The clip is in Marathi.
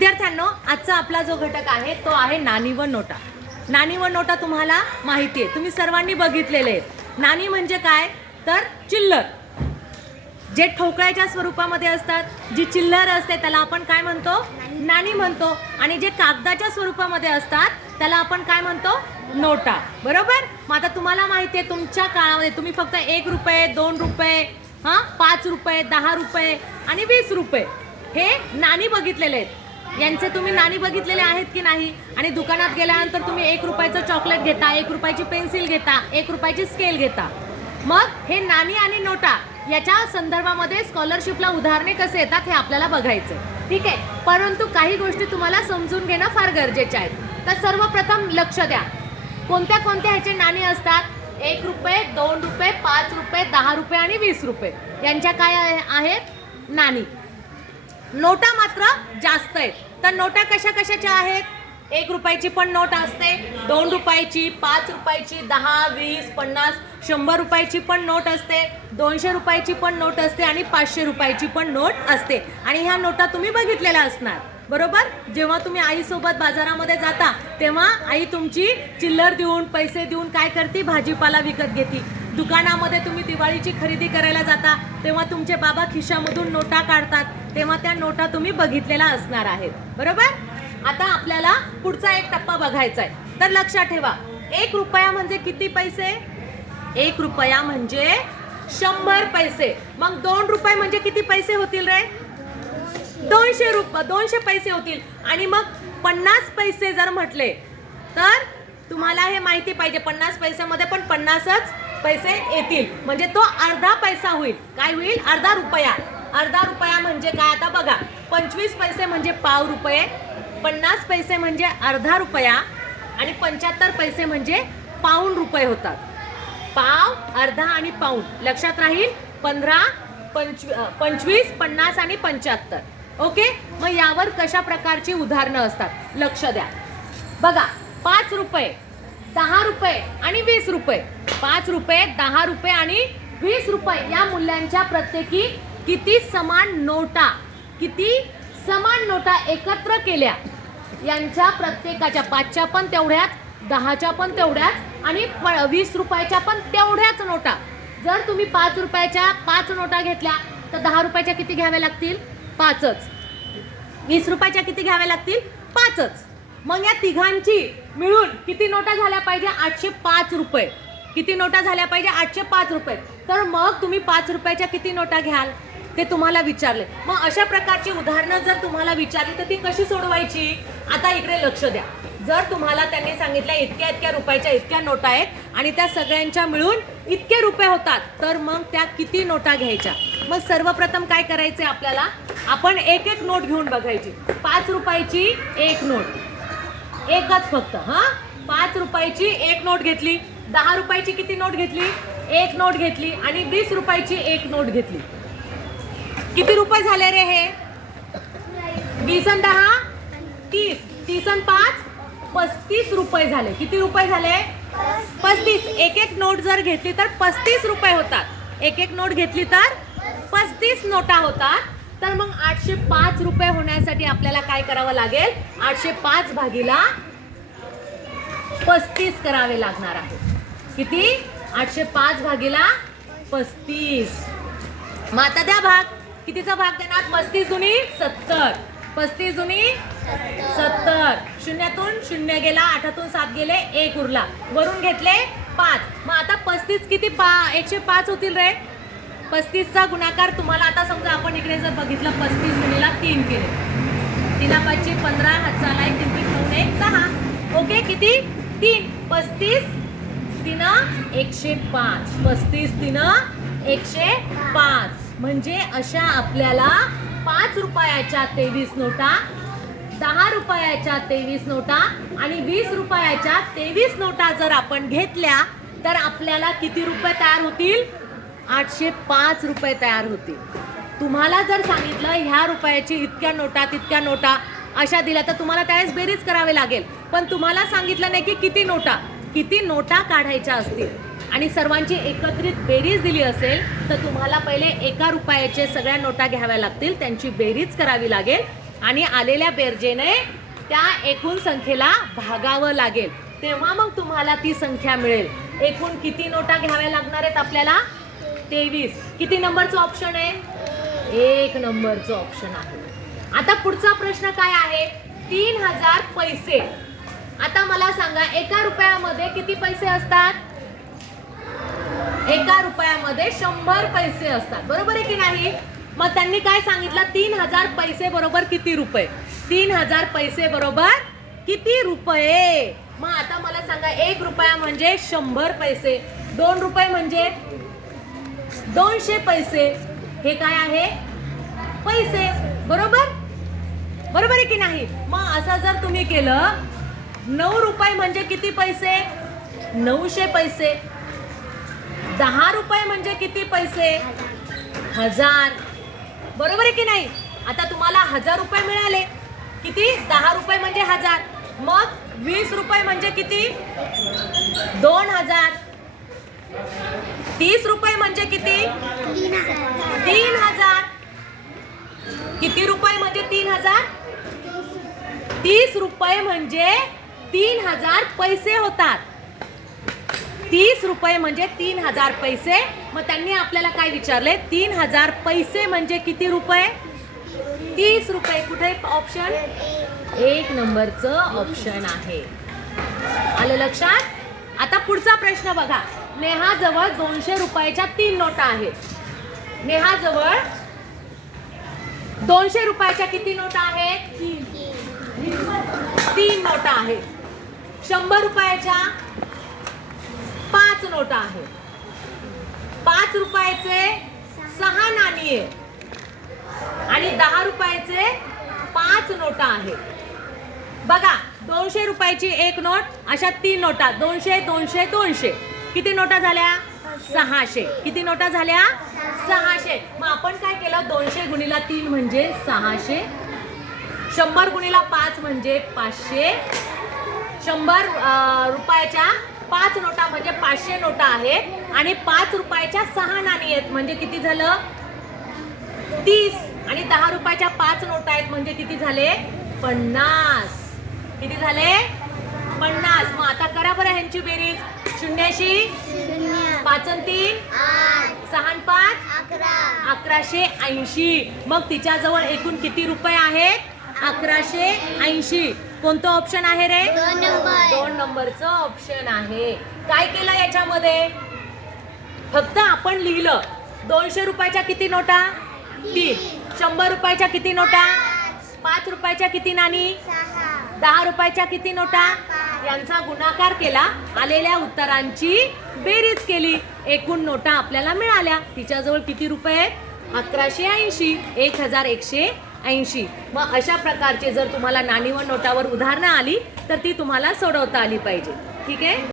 विद्यार्थ्यांनो, आजचा आपला जो घटक आहे तो आहे नाणी व नोटा. नाणी व नोटा तुम्हाला माहिती आहे, तुम्ही सर्वांनी बघितलेले आहेत. नाणी म्हणजे काय तर चिल्लर, जे ठोकळ्याच्या स्वरूपामध्ये असतात. जी चिल्लर असते त्याला आपण काय म्हणतो, नाणी म्हणतो. आणि जे कागदाच्या स्वरूपामध्ये असतात त्याला आपण काय म्हणतो, नोटा. बरोबर. मग आता तुम्हाला माहिती आहे, तुमच्या काळामध्ये तुम्ही फक्त 1 रुपये 2 रुपये 5 रुपये 10 रुपये आणि 20 रुपये हे नाणी बघितलेले आहेत. यांचे तुम्ही नाणी बघितलेले आहेत की नाही. आणि दुकानात गेल्यानंतर तुम्ही 1 रुपयाचं चॉकलेट घेता, 1 रुपयाची पेन्सिल घेता, 1 रुपयाची स्केल घेता. मग हे नाणी आणि नोटा याच्या संदर्भामध्ये स्कॉलरशिपला उदाहरणे कसे येतात हे आपल्याला बघायचं. ठीक आहे. परंतु काही गोष्टी तुम्हाला समजून घेणं फार गरजेचे आहेत. तर सर्वप्रथम लक्ष द्या, कोणत्या कोणत्या ह्याचे नाणी असतात. 1 रुपये 2 रुपये 5 रुपये 10 रुपये आणि 20 रुपये यांच्या काय आहेत, नाणी. नोटा मात्र जास्त आहेत. तर नोटा कशा कशाच्या आहेत. 1 रुपयाची पण नोट असते, 2 रुपयाची, 5 रुपयाची, 10, 20, 50, 100 रुपयाची पण नोट असते, 200 रुपयाची पण नोट असते आणि 500 रुपयाची पण नोट असते. आणि ह्या नोटा तुम्ही बघितलेल्या असणार. बरोबर. जेव्हा तुम्ही आईसोबत बाजारामध्ये जाता तेव्हा आई तुमची चिल्लर देऊन, पैसे देऊन काय करते, भाजीपाला विकत घेते. दुकानामध्ये तुम्ही दिवाळीची खरेदी करायला जाता तेव्हा तुमचे बाबा खिशामधून नोटा काढतात, तेव्हा त्या नोटा तुम्ही बघितलेल्या असणार आहेत. बरोबर. आता आपल्याला पुढचा एक टप्पा बघायचा आहे. तर लक्षात ठेवा, 1 रुपया म्हणजे किती पैसे. 1 रुपया म्हणजे 100 पैसे. मग 2 रुपये म्हणजे किती पैसे होतील रे, 200 पैसे होतील. आणि मग 50 पैसे जर म्हटले तर तुम्हाला हे माहिती पाहिजे, 50 पैशामध्ये पण 50च पैसे येतील. म्हणजे तो अर्धा पैसा होईल. काय होईल, अर्धा रुपया. अर्धा रुपया म्हणजे काय, आता बघा, 25 पैसे म्हणजे पाव रुपये, 50 पैसे म्हणजे अर्धा रुपया आणि 75 पैसे म्हणजे पाऊण रुपये होतात. पाव, अर्धा आणि पाऊण लक्षात राहील. 15, 25, 50 आणि 75. ओके. मग यावर कशा प्रकारची उदाहरणं असतात लक्ष द्या. बघा, 5 रुपये 10 रुपये आणि 20 रुपये. 5 रुपये 10 रुपये आणि 20 रुपये या मूल्यांच्या प्रत्येकी किती समान नोटा एकत्र केल्या. यांच्या प्रत्येकाच्या 5च्या पण तेवढ्याच, 10च्या पण तेवढ्याच आणि 20 रुपयाच्या पण तेवढ्याच नोटा. जर तुम्ही 5 रुपयाच्या 5 नोटा घेतल्या तर 10 रुपयाच्या किती घ्याव्या लागतील, 5च. 20 रुपयाच्या किती घ्याव्या लागतील, 5च. मग या तिघांची मिळून किती नोटा झाल्या पाहिजे, 805 रुपये. किती नोटा झाल्या पाहिजे, 805 रुपये. तर मग तुम्ही 5 रुपयाच्या किती नोटा घ्याल ते तुम्हाला विचारले. मग अशा प्रकारची उदाहरणं जर तुम्हाला विचारली तर ती कशी सोडवायची. आता इकडे लक्ष द्या. जर तुम्हाला त्यांनी सांगितलं इतक्या रुपयाच्या इतक्या नोटा आहेत आणि त्या सगळ्यांच्या मिळून इतके रुपये होतात, तर मग त्या किती नोटा घ्यायच्या. मग सर्वप्रथम काय करायचे आपल्याला, आपण एक एक नोट घेऊन बघायची. 5 रुपयाची एक नोट, एकच फक्त. 5 रुपयाची एक नोट घेतली. 10 रुपयाची किती नोट घेतली, एक नोट घेतली. आणि 20 रुपयाची एक नोट घेतली. किती रुपये झाले रे हे, 20 आणि 10 30, 30 आणि 5 35 रुपये झाले. किती रुपये झाले, 35. एक एक नोट जर घेतली तर 35 रुपये होतात. एक एक नोट घेतली तर 35 नोटा होतात. तर मग 805 रुपये होण्यासाठी आपल्याला काय करावं लागेल, 805 भागीला 35 करावे लागणार आहे. किती, 805 भागीला 35. मग आता द्या भाग. कितीचा भाग देणार, 35 दुनी 70, 35 दुनी 70. शून्यातून 0 गेला, 8तून 7 गेले, 1 उरला. वरून घेतले 5. मग आता 35 किती 105 होतील रे. 35चा गुणाकार तुम्हाला आता समजा आपण इकडे जर बघितलं, 35 गुणीला 3 केले, 3 5 15, हातचाला 1 3 9 1 10. ओके. किती, 3. 35 3 105. 35 3 105. म्हणजे अशा आपल्याला 5 रुपयाच्या 23 नोटा, 10 रुपयाच्या 23 नोटा आणि 20 रुपयाच्या 23 नोटा जर आपण घेतल्या तर आपल्याला किती रुपये तयार होतील, 805 रुपये तयार होतील. तुम्हाला जर सांगितलं ह्या रुपयाची इतक्या नोटा तितक्या नोटा अशा दिल्या तर तुम्हाला त्यावेळेस बेरीज करावी लागेल. पण तुम्हाला सांगितलं नाही की किती नोटा काढायच्या असतील आणि सर्वांची एकत्रित बेरीज दिली असेल तर तुम्हाला पहिले 1 रुपयाचे सगळ्या नोटा घ्याव्या लागतील, त्यांची बेरीज करावी लागेल आणि आलेल्या बेरजेने त्या एकूण संख्येला भागावं लागेल, तेव्हा मग तुम्हाला ती संख्या मिळेल. एकूण किती नोटा घ्याव्या लागणार आहेत आपल्याला? 23. किती नंबरचं ऑप्शन आहे? 1 नंबरचं ऑप्शन आहे. आता पुढचा प्रश्न काय आहे? 3000 पैसे. आता मला सांगा, 1 रुपयामध्ये किती पैसे असतात? 1 रुपयामध्ये 100 पैसे असतात, बरोबर आहे की नाही? मग त्यांनी काय सांगितलं? 3000 पैसे बरोबर किती रुपये? 3000 पैसे बरोबर किती रुपये? मग आता मला सांगा, 1 रुपया म्हणजे 100 पैसे, 2 रुपये म्हणजे 200 पैसे. हे काय आहे? पैसे, बरोबर? बरोबर आहे की नाही? मग असं जर तुम्ही केलं, 9 रुपये म्हणजे किती पैसे? 900 पैसे. 10 रुपये म्हणजे किती पैसे? 1000. बरोबर आहे की नाही? आता तुम्हाला 1000 रुपये मिळाले. किती? 10 रुपये म्हणजे 1000. मग 20 रुपये म्हणजे किती? 2000. 30 रुपये म्हणजे किती? 3000. किती रुपये म्हणजे 3000? 30 रुपये म्हणजे 3000 पैसे होतात. 30 रुपये म्हणजे 3000 पैसे. मग त्यांनी आपल्याला काय विचारले? 3000 पैसे म्हणजे किती रुपये? 30 रुपये. कुठे ऑप्शन? 1 नंबरचं ऑप्शन आहे. आलं लक्षात? आता पुढचा प्रश्न बघा. नेहाजवळ 200 रुपयाच्या 3 नोटा आहेत. नेहाजवळ 200 रुपयाच्या किती नोटा आहेत? 3 नोटा आहेत. 100 रुपयाच्या 5 नोटा आहेत. 5 रुपयाचे 6 नाणी आहेत आणि 10 रुपयाचे 5 नोटा आहेत. बघा, 200 रुपयाची 1 नोट, अशा 3 नोटा, 200 200 200. किती नोटा झाल्या? 600. किती नोटा झाल्या? 600. मग आपण काय केलं? 200 गुणिला 3 म्हणजे 600. 100 गुणिला 5 म्हणजे 500. 100 रुपयाच्या 5 नोटा म्हणजे 500 नोटा आहेत आणि 5 रुपयाच्या 6 नाणी आहेत म्हणजे किती झालं? 30. आणि 10 रुपयाच्या 5 नोटा आहेत म्हणजे किती झाले? 50. किती झाले? 50. मग आता करा बरं ह्यांची बेरीज. 0शी 5 आणि 3 6 आणि 5 1180. मग तिच्याजवळ एकूण किती रुपये आहेत? 1180. कोणतं ऑप्शन आहे रे? 2 नंबरचं ऑप्शन आहे. काय केलं याच्यामध्ये? फक्त आपण लिहिलं 200 रुपयाच्या किती नोटा? 3. 100 रुपयाच्या किती नोटा? 5 रुपयाच्या किती नाणी? 10 रुपयाच्या किती नोटा? यांचा गुणाकार केला, आलेल्या उत्तरांची बेरीज केली, एकूण नोटा आपल्याला मिळाल्या. तिच्याजवळ किती रुपये आहेत? 1180. 1180. मग अशा प्रकारचे जर तुम्हाला नाणी व नोटावर उदाहरणं आली तर ती तुम्हाला सोडवता आली पाहिजे. ठीक आहे.